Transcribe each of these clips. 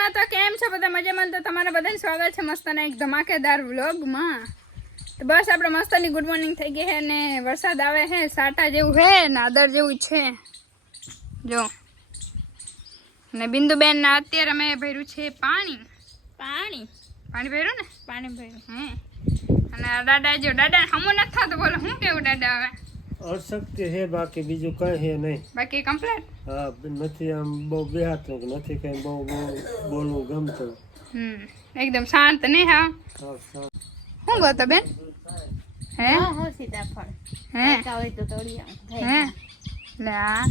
કૃષ્ણ। તો કેમ છો બધા મજામાં? તો તમારા બધાનું સ્વાગત છે મસ્તના એક ધમાકેદાર વ્લોગમાં। તો બસ આપણે મસ્તની ગુડ મોર્નિંગ થઈ ગઈ છે ને વરસાદ આવે છે, સાટા જેવું છે ને આદર જેવું છે જો। ને બિંદુબેન ના અત્યારે અમે ભર્યું છે પાણી ભર્યું ને પાણી ભર્યું હે। અને દાદા જો દાદા હમું નથી થતું, બોલો શું કેવું દાદા? હવે અશક્તિ છે, બાકી બીજું કઈ છે નહીં, બાકી કમ્પ્લીટ। હા નથી આમ બહુ બેહાતું નથી, કઈ બહુ બોલવું ગમતું, એકદમ શાંત નહીં? હા શું ગોતો બેન? હે સીતાફળ હે હોય તો તોડી હે લે આ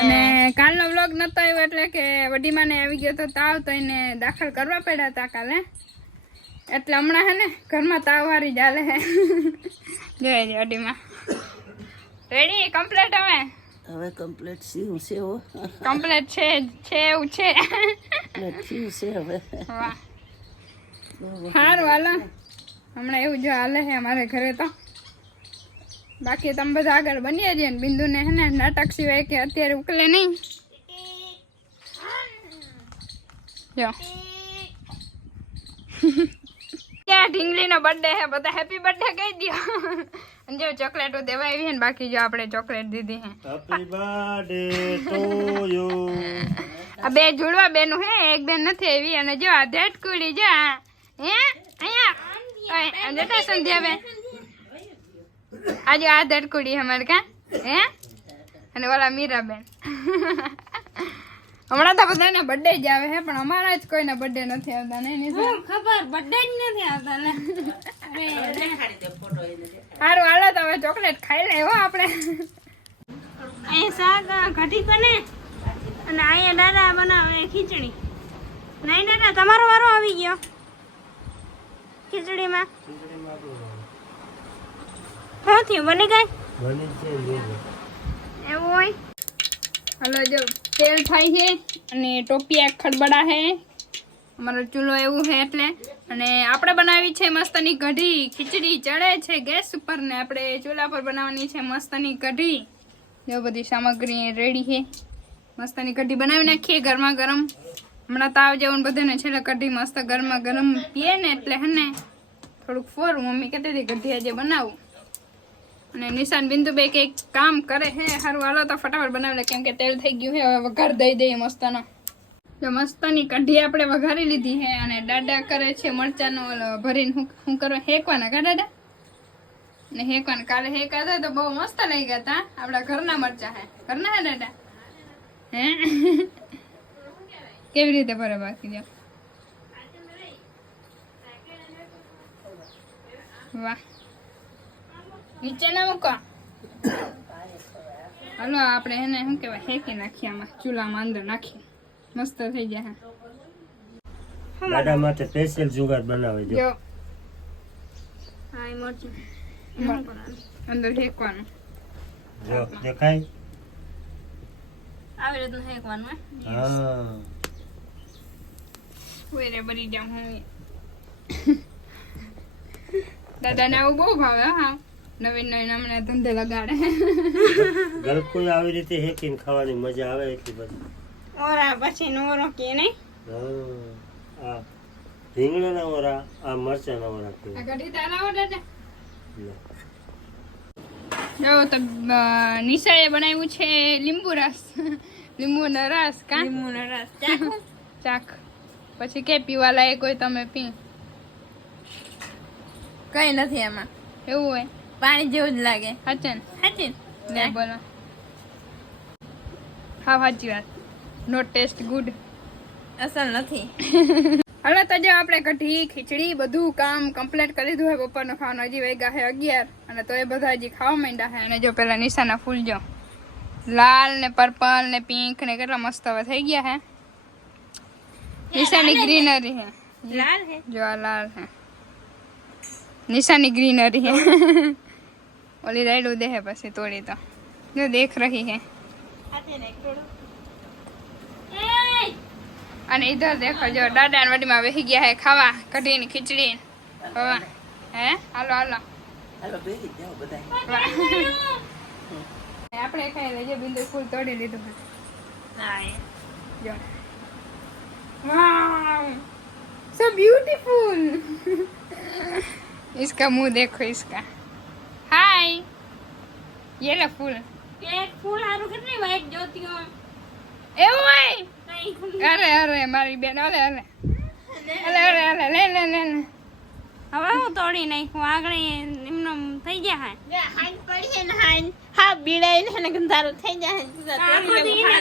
અને કાલનો વ્લોગ નતો આવ્યો એટલે કે વડીમાને આવી ગયો તો તાવ, તો એને દાખલ કરવા પડ્યા હતા કાલે, એટલે હમણાં હે ને ઘરમાં તાવ વારી ચાલે હે જોઈ વડીમાં રેડી કમ્પ્લીટ હવે કમ્પ્લીટ સીવું છે હો, કમ્પ્લીટ છે એવું છે નથી છે હવે। વાહ સારું હાલો, હમણાં એવું જો હાલે છે અમારે ઘરે તો। બાકી તમે બધા આગળ બનીએ છીએ ને બિંદુને હે ને નાટક સિવાય કે અત્યારે ઉકલે નહીં જો ક્યાં ઢીંગલીનો બર્થડે છે, બધા હેપી બર્થડે કહી દો। અને જો ચોકલેટો દેવા આવી છે ને બાકી જો આપણે ચોકલેટ દીધી છે। Happy birthday to you. આ બે જોડવા બેનું હે, એક બેન નથી આવી। અને જો આ ધેટ કુડી જો હે અહીંયા જતા સંધ્યા બેન આજે આ ધેટ કુડી અમારે કા હે, અને ઓલા મીરાબેન હમણાં તો બધાના બર્થડે જ આવે છે પણ અમારા જ કોઈના બર્થડે નથી આવતા નહીં ખબર, બર્થડે જ નથી આવતા ને। સારું હાલો તો હવે ચોકલેટ ખાઈ લે હો આપણે। અહીંયા શાક કઢી બને અને અહીંયા દાદા બનાવે ખીચડી। નહીં દાદા તમારો વારો આવી ગયો ખીચડીમાં, શું થયું બની ગઈ એવું હોય? હલો જો તેલ થાય છે અને ટોપિયા ખડબડા છે, અમારો ચૂલો એવું છે એટલે। અને આપણે બનાવી છે મસ્તની કઢી, ખીચડી ચડે છે ગેસ ઉપર ને આપણે ચૂલા પર બનાવવાની છે મસ્તની કઢી। જો બધી સામગ્રી રેડી છે, મસ્તની કઢી બનાવી નાખીએ ગરમા ગરમ। હમણાં તાવ જેવું બધાને છેલ્લે કઢી મસ્ત ગરમા ગરમ પીએ ને એટલે હે ને થોડુંક ફોરું મમ્મી કહેતી હતી કઢી આજે બનાવું। અને નિશાન બિંદુ બે કંઈક કામ કરે હે, સારું હાલો તો ફટાફટ બનાવી લે કેમ કે તેલ થઈ ગયું છે, હવે વઘાર દઈ દઈએ મસ્તનો। જો મસ્તની કઢી આપણે વઘારી લીધી છે અને દાદા કરે છે મરચાનો ઓલો ભરીને શું કરવા હેકવાના કા દાદા ને હેકવાના। કાલે હેકાતા તો બહુ મસ્ત લઈ ગયા હતા, આપણા ઘરના મરચા હે, ઘરના હે દાદા હે કેવી રીતે ભરે બાકી જો વાહ નીચે ના મૂકો હાલો આપણે એને શું કહેવાય હેકી નાખીએ આમાં ચૂલામાં અંદર નાખીએ મસ્ત થઈ જાય। દાદા માટે સ્પેશિયલ જુગાર બનાવી દો। જો હા એ મરચું અંદર હેકવાનું જો દેખાય, આવી રીતનું હેકવાનું હે। હા રે બરી જાઉં હું દાદાને આવું બહુ ભાવે હા, નવીન નવીન હમણાં ધંધે લગાડે ગલકું આવી રીતે હેકીને ખાવાની મજા આવે એટલી બધી। ઓરા પછી નોરો કે નહીં આ રીંગણાના ઓરા, આ મરચાના ઓરા કે આ કઢી તાલાવો દાદા જો તો નિશાએ બનાવ્યું છે લીંબુ રસ લીંબુનો રસ કા લીંબુનો રસ ચાખ પછી કે પીવા લાયક હોય તમે પી, કઈ નથી એમાં, એવું હોય પાણી જેવું જ લાગે। હાચન સાચી લે બોલો હા સાચી વાત, નો ટેસ્ટ ગુડ અસલ નથી। હવે તો જો આપણે કઢી ખીચડી બધું કામ કમ્પ્લીટ કરી દીધું હોય, બપોરનો ખાવાનો હજી વાગ્યા છે 11 અને તો એ બધા હજી ખાવા માંડ્યા છે। અને જો પેલા નિશાના ફૂલ જો લાલ ને પર્પલ ને પિંક ને કેટલા મસ્ત હવે થઈ ગયા છે। નિશાની ગ્રીનરી છે, લાલ હે જો આ લાલ છે નિશાની ગ્રીનરી है ઓલી રાયડું દે પછી તોડી તો જો દેખ રહી है। અને इधर देखो जो दादा वडी में બેસી ગયા है ખાવા કઢી ની ખીચડી બાબા હે હાલો હાલો હાલો બેસી જાઓ બધા। આપણે ખાઈ લેજો બિંદુ ફૂલ તોડી લીધું હા જો वाव सो ब्यूटीफुल इसका मुंह देखो इसका हाय ये लो फूल કેક ફૂલ હારું કેટલી વાઈટ જોતીઓ એવું હોય કઈ અરે અરે મારી બેન અલે અલે અલે અલે અલે લે લે લે લે. હવે હું તોડી નાખ્યું આગળ એમનો થઈ ગયા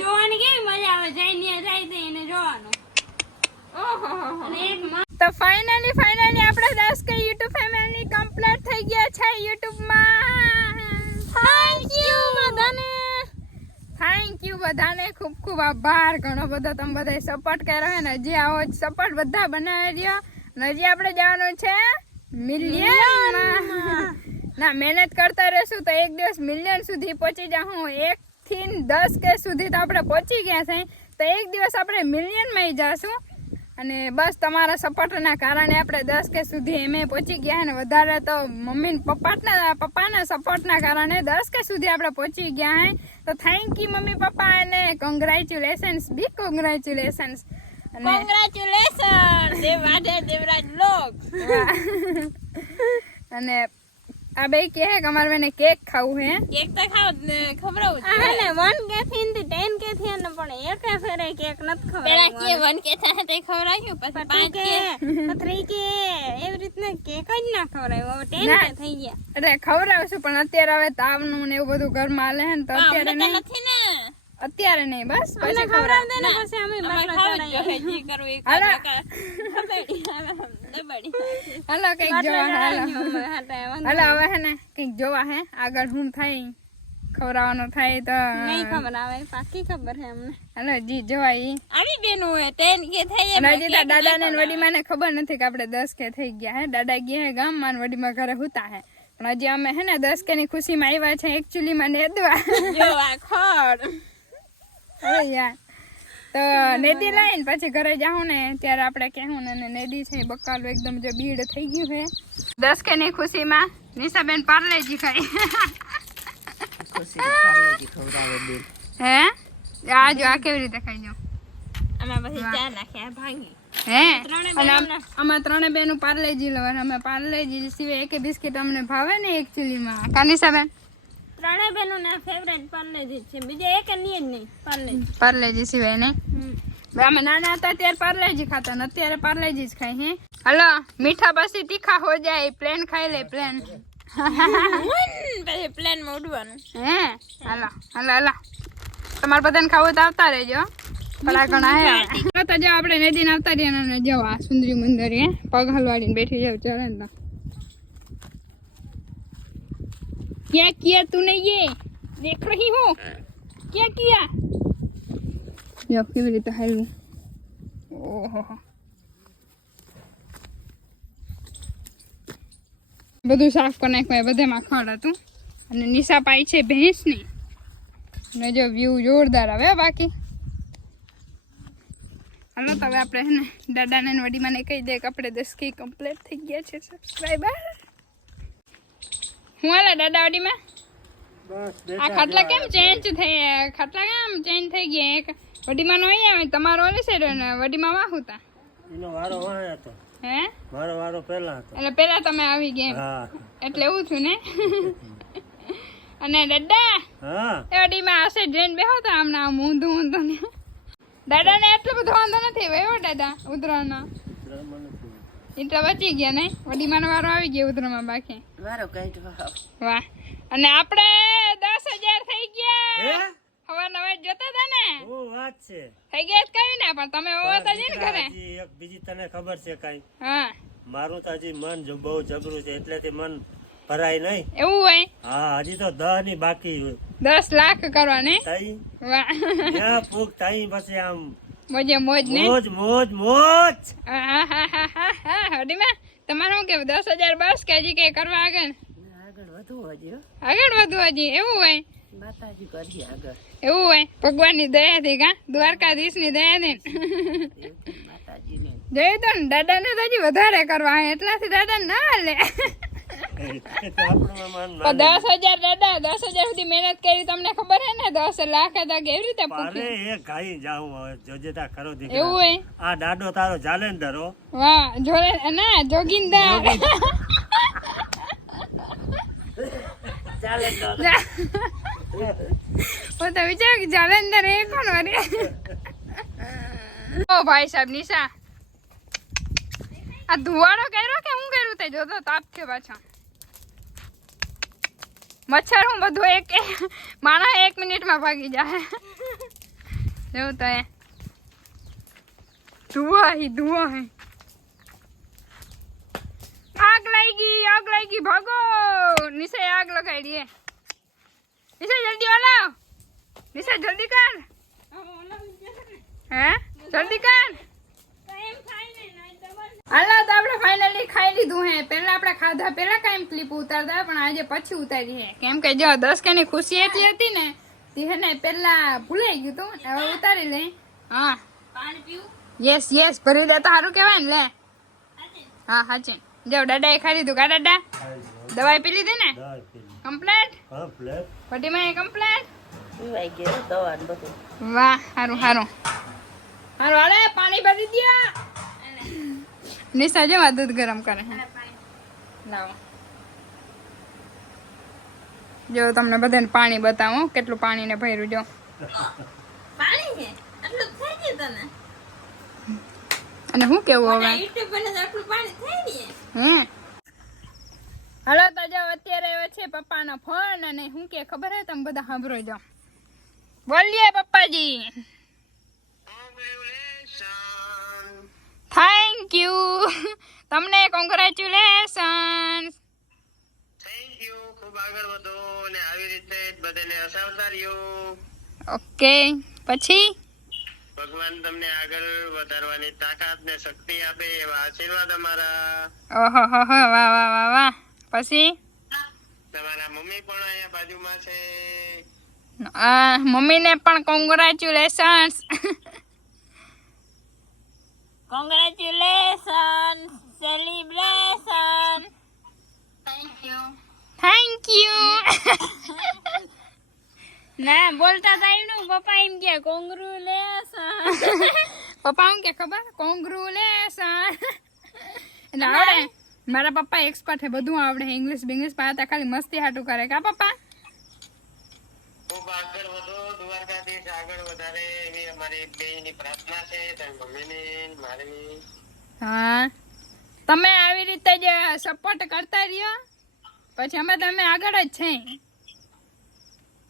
જોવાની કેવી મજા આવે જાય ને જાય તો એને જોવાનું અને એક તો ફાઇનલી આપણે 10 કે YouTube ફેમિલી કમ્પ્લીટ થઈ ગયા છે YouTube માં થેન્ક યુ બધાને ખૂબ ખૂબ આભાર ઘણો બધો તમે બધાએ સપોર્ટ કર્યો ને હજી આવો જ સપોર્ટ બધા બનાવી રહ્યો અને હજી આપણે જવાનું છે મિલિયન ના મહેનત કરતા રહેશું તો એક દિવસ મિલિયન સુધી પહોંચી જાઉં 1 થી 10 કે સુધી તો આપણે પહોંચી ગયા છે તો એક દિવસ આપણે મિલિયનમાં જઈશું અને બસ તમારા સપોર્ટના કારણે આપણે 10 કે સુધી એમે પહોંચી ગયા ને વધારે તો મમ્મી પપ્પાના સપોર્ટના કારણે 10 કે સુધી આપણે પહોંચી ગયા હે તો થેન્ક યુ મમ્મી પપ્પા અને કોંગ્રેચ્યુલેશન્સ બિગ કોંગ્રેચ્યુલેશન્સ અને દેવરાજ બ્લોગ અને આ બે કે હે કે અમારે મને કેક ખાવું હે કેક તો ખાવ ખવડાવું છે ને 1 કે થી 10 કે થી ને પણ એક ફેરે કેક નત ખવડાવું પેલા કે 1 કે થાય તે ખવડાવ્યું પછી 5 કે 3 કે એવી રીતના કેક જ ના ખવડાવ્યું હવે 10 કે થઈ ગયા એટલે ખવડાવશું પણ અત્યારે હવે તાવનું ને એવું બધું ઘરમાં હાલે હે ને તો અત્યારે નહીં નથી ને અત્યારે નહીં બસ પછી ખવડાવ દે ને પછી અમે ખાવ જ જોઈએ જી કરવું એક હાલો કઈક જોવા હાલો હવે હે ને કઈક જોવા હે આગળ હું થાય ખવડાવવાનું થાય તો નહીં ખબર આવે પાકી ખબર હે અમને હાલો જી જોવા ઈ આવી બેનો હે 10 કે થઈ અને હજી તો દાદા ને વડીમાં ને ખબર નથી કે આપણે 10 કે થઈ ગયા હે દાદા ગયા હે ગામમાં ને વડીમાં ઘરે હુતા હે પણ હજી અમે હે ને 10 કે ની ખુશીમાં આવ્યા છે એકચ્યુઅલી માં નેદવા જોવા ખોડ અરે યાર તો નેદી લઈને પછી ઘરે જાઉં ને ત્યારે આપણે કહેવું ને નેદી છે બકાલું એકદમ જો બીડ થઈ ગયું છે 10 કે ની ખુશીમાં નિશાબેન પાર્લેજી ખાઈ હે આ જો આ કેવી રીતે ખાઈ જાઉં આમાં પછી ચા નાખ્યા ભાંગી હે અને આમાં ત્રણે બેનું પાર્લેજી લેવાનું અમે પાર્લેજી સિવાય એક બિસ્કિટ અમને ભાવે ને એકચ્યુઅલીમાં કાનિશાબેન ત્રણે બેનો ના ફેવરેટ પાર્લેજી છે બીજે એક ની જ નહીં પાર્લેજી સિવાય ને અમે નાના હતા ત્યારે પાર્લેજી ખાતા ને અત્યારે પાર્લેજી જ ખાઈ હે હલો મીઠા પછી તીખા હો જાય પ્લેન ખાઈ લે પ્લેન પછી પ્લેન માં ઉડવાનું હે હલો હલો હલો તમારે બધાને ખાવું તો આવતા રહેજો થોડા ઘણા હે તો જો આપણે નદી ને આવતા રહીએ ને જવા સુંદરી મંદિર હે પગ હલવાડીને બેઠી જાવ ચડે ને क्या किया तूने ये देख रही हो क्या किया यो કેવી રીતે હાલ્યું ઓહો બધું સાફ કરી નાખ્યું બધેમાં ખડ હતું અને નિશા પાઈ છે ભેંસની અને જો વ્યૂ જોરદાર આવે બાકી હાલો તો હવે આપણે હે ને દાદાને વડીમાને કહી દે કે આપણે 10 કે કમ્પ્લીટ થઈ ગયા છે સબસ્ક્રાઇબર હું હાલે દાદા વડીમાં આ ખાટલા કેમ ચેન્જ થઈ ગયા એક વડીમાં નો અહીં આવે તમારો ઓલે સાઈડ ને વડીમાં વાહ હતા એનો વારો વાહ હતો હે મારો વારો પહેલા હતો એટલે પહેલા તમે આવી ગયા હા એટલે એવું થયું ને અને દાદા હા એ વડીમાં આસે જઈને બેહો તો આમના આમ ઊંધું ને દાદાને એટલો બધો વાંધો નથી આવ્યો દાદા ઉતરવાનો ઈંટા બચી ગયા ને વડીમાનો વારો આવી ગયો ઉતરવામાં બાકી વારો કાઢવા વાહ અને આપણે 10,000 થઈ ગયા હે હવા જોતા હતા ને ઓ વાત છે થઈ ગયા કઈ ના પણ તમે હોતા જ ને ઘરે હજી એક બીજી તને ખબર છે કઈ હા મારું તો હજી મન બહુ જબરું છે એટલેથી મન ભરાય નહીં એવું હોય હા હજી તો 10 ની બાકી 10 લાખ કરવા ને તઈ વાહ ત્યાં પૂગ તઈ પછી આમ મોજે મોજ ને મોજ મોજ મોજ હડીમાં તમારું શું કેવું 10,000 બસ કે હજી કઈ કરવા આગળ વધુ હજી આગળ વધુ હજી એવું હોય માતાજી કરી આગળ એવું હોય ભગવાનની દયાથી કા દ્વારકાધીશની દયાથી માતાજીને જોયું તો ને દાદાને તો હજી વધારે કરવા એટલાથી દાદા ના હાલે આપણું માન પણ 10,000 દાદા 10,000 સુધી મહેનત કરી તમને ખબર હે ને 10 લાખ હતા કેવી રીતે અરે પૂકી એ ખાઈ જાઉં હવે જોજે તા ખરો એવું દીકરા હોય આ દાડો તારો જાલેન્ડર હો વાહ જોડે ના જોગિંદર ચાલે તો હું તો વિચાર કે જાલેન્દર એ કોણ વરે ઓ ભાઈ સાહેબ નિશા આ ધુવાડો કર્યો કે હું કર્યું તે જોતો તાપ કે પાછા મચ્છર હું બધું એક માણા 1 મિનિટમાં ભાગી જાય જોઉં તો એ ધુઆ હે આગ લાગી ભાગો નિશે આગ લગાડી દે નિશે જલ્દી વાલા નિશે જલ્દી કર હે જલ્દી કર હાલો તો આપણે ફાઇનલી ખાઈ લીધું હે પહેલા આપણે ખાધા પહેલા કાંઈ ક્લિપ ઉતારતા પણ આજે પછી ઉતારી હે કેમ કે જો 10 કે ની ખુશી એટલી હતી ને તે હે ને પહેલા ભૂલાઈ ગયું તું હવે ઉતારી લે હા પાણી પીવું યસ ભરી દે તો સારું કહેવાય ને લે હા હાચે જો દાદાએ ખાઈ લીધું કા દાદા દવાઈ પી લીધી ને કમ્પ્લીટ બટીમાં કમ્પ્લીટ પીવાઈ ગયો દવા ને બધું વાહ હારું હાલે પાણી ભરી દ્યા નિશા જેવા દૂધ ગરમ કરે લાવો જો તમને બધાને પાણી બતાવું કેટલું પાણી ને ભર્યું જો પાણી છે આટલું થઈ ગયું તને અને હું કેવું હવે યુટ્યુબ પર આટલું પાણી થઈ ગયું હાલો તો જો અત્યારે આવ્યો છે પપ્પાનો ફોન અને હું કે ખબર હે તમે બધા સાંભળો જાઓ બોલીએ પપ્પાજી થેન્ક યુ તમને કોંગ્રેચ્યુલેશન થેન્ક યુ ખૂબ આગળ વધો અને આવી રીતે જ બધાને હસાવતા રહ્યો ઓકે પછી ભગવાન તમને આગળ વધારવાની તાકાત ને શક્તિ આપે એવા આશીર્વાદ અમારા ઓહો હો હો વાહ પછી તમારા મમ્મી પણ અહીંયા બાજુમાં છે મમ્મીને પણ congratulations congratulation celebration thank you ના બોલતા તાઈનું પપ્પા એમ કે કોંગ્રેચ્યુલેશન પપ્પા હું કે ખબર કોંગ્રેચ્યુલેશન એટલે આવડે મારા પપ્પા એક્સપર્ટ હે બધું આવડે ઇંગ્લિશ બિંગ્લિશ પાતા ખાલી મસ્તી હાટું કરે કા પપ્પા ખૂબ આગળ વધો દ્વારકાધીશ આગળ વધારે એવી અમારી બેયની પ્રાર્થના છે તારી મમ્મીની મારી હા તમે આવી રીતે જ સપોર્ટ કરતા રહ્યો પછી અમે તમે આગળ જ છે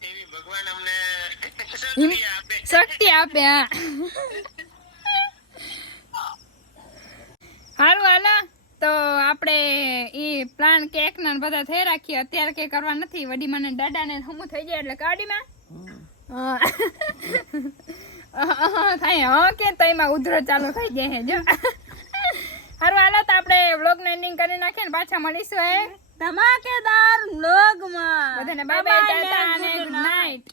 એવી ભગવાન અમને શક્તિ આપે શક્તિ આપે હા સારું હાલો તો આપણે ઈ પ્લાન કેક ના બધા થઈ રાખીએ અત્યારે કે કરવા નથી વડી મને દાદા ને હમું થઈ જાય એટલે ગાડીમાં થાય કે તો એમાં ઉધરો ચાલુ થઈ જાય જો સારું હાલો તો આપણે વ્લોગ ને એન્ડિંગ કરી નાખીએ ને પાછા મળીશું ધમાકેદાર વ્લોગમાં બધાને બાય બાય ટાટા અને ગુડ નાઇટ